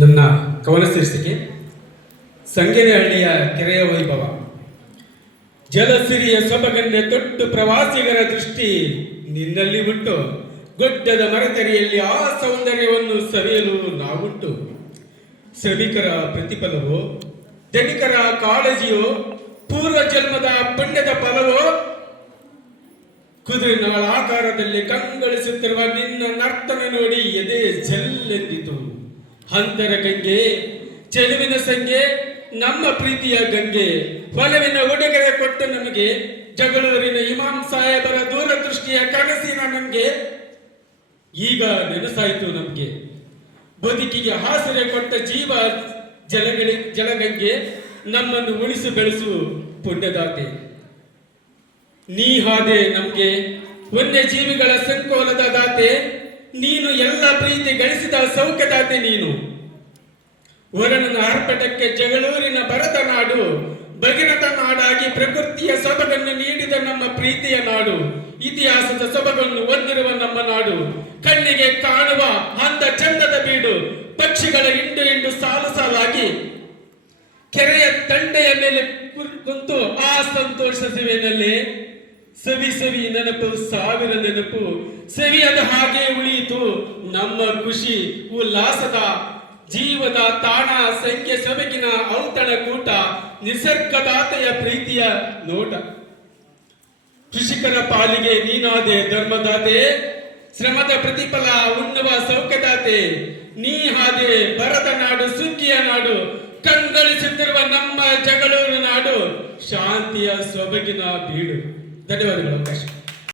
ನನ್ನ ಕವನ ಶೀರ್ಷಿಕೆ ಸಂಗೇನಹಳ್ಳಿಯ ಕೆರೆಯ ವೈಭವ. ಜಲಸಿರಿಯ ಸೊಬಗನ್ನೇ ತೊಟ್ಟು ಪ್ರವಾಸಿಗರ ದೃಷ್ಟಿ ನಿನ್ನಲ್ಲಿ ಉಂಟು. ಗೊಡ್ಡದ ಮರತರಿಯಲ್ಲಿ ಆ ಸೌಂದರ್ಯವನ್ನು ಸವಿಯಲು ನಾವುಂಟು. ಶ್ರಮಿಕರ ಪ್ರತಿಫಲವೋ, ಧನಿಕರ ಕಾಳಜಿಯೋ, ಪೂರ್ವ ಜನ್ಮದ ಪುಣ್ಯದ ಫಲವೋ, ಕುದುರೆ ಆಕಾರದಲ್ಲಿ ಕಂಗೊಳಿಸುತ್ತಿರುವ ನಿನ್ನ ನರ್ತನ ನೋಡಿ ಎದೆ ಜಲ್ಲೆಂದಿತು. ಹಂತರ ಗಂಗೆ, ಚೆಲುವಿನ ಸಂಗೆ, ನಮ್ಮ ಪ್ರೀತಿಯ ಗಂಗೆ, ಒಲವಿನ ಉಡುಗೊರೆ ಕೊಟ್ಟು ನಮಗೆ ಜಗಳೂರಿನ ಇಮಾಮ್ ಸಾಹೇಬರ ದೂರದೃಷ್ಟಿಯ ಕನಸಿನ ನಮಗೆ ಈಗ ನೆನಸಾಯಿತು. ನಮಗೆ ಬದುಕಿಗೆ ಆಸರೆ ಕೊಟ್ಟ ಜೀವ ಜಲಗಂಗೆ, ನಮ್ಮನ್ನು ಉಳಿಸು ಬೆಳೆಸು ಪುಣ್ಯದಾತೆ. ನೀ ಹಾದೆ ನಮ್ಗೆ ವನ್ಯ ಜೀವಿಗಳ ಸಂಕೋಲದ ದಾತೆ. ನೀನು ಎಲ್ಲ ಪ್ರೀತಿ ಗಳಿಸಿದ ಸೌಖ್ಯದಾತೆ. ನೀನು ವರನನ ಆರ್ಭಟಕ್ಕೆ ಜಗಳೂರಿನ ಭರತ ನಾಡು, ಬಗಿನದ ನಾಡಾಗಿ ಪ್ರಕೃತಿಯ ಸೊಬಗನ್ನು ನೀಡಿದ ನಮ್ಮ ಪ್ರೀತಿಯ ನಾಡು. ಇತಿಹಾಸದ ಸೊಬಗನ್ನು ಹೊಂದಿರುವ ನಮ್ಮ ನಾಡು, ಕಣ್ಣಿಗೆ ಕಾಣುವ ಅಂದ ಚಂದದ ಬೀಡು. ಪಕ್ಷಿಗಳ ಹಿಂಡು ಸಾಲು ಸಾಲಾಗಿ ಕೆರೆಯ ತಂಡೆಯ ಮೇಲೆ ಕುಂತು ಆ ಸಂತೋಷ ಸಿವಿನಲ್ಲಿ ಸವಿ ನೆನಪು, ಸಾವಿರ ನೆನಪು ಸವಿಯದ ಹಾಗೆ ಉಳಿಯಿತು. ನಮ್ಮ ಖುಷಿ ಉಲ್ಲಾಸದ ಜೀವದ ತಾಣ, ಸಂಖ್ಯೆ ಸೊಬಗಿನ ಔತಣ ಕೂಟ, ನಿಸರ್ಗದಾತೆಯ ಪ್ರೀತಿಯ ನೋಟ. ಕೃಷಿಕರ ಪಾಲಿಗೆ ನೀನಾದೆ ಧರ್ಮದಾತೆ, ಶ್ರಮದ ಪ್ರತಿಫಲ ಉಣ್ಣುವ ಸೌಖ್ಯದಾತೆ. ನೀ ಹಾದೆ ಬರದ ನಾಡು, ಸುಗ್ಗಿಯ ನಾಡು, ಕಂಗೊಳಿಸುತ್ತಿರುವ ನಮ್ಮ ಜಗಳೂರು ನಾಡು, ಶಾಂತಿಯ ಸೊಬಗಿನ ಬೀಡು. ಧನ್ಯವಾದಗಳು. ಅವಕಾಶ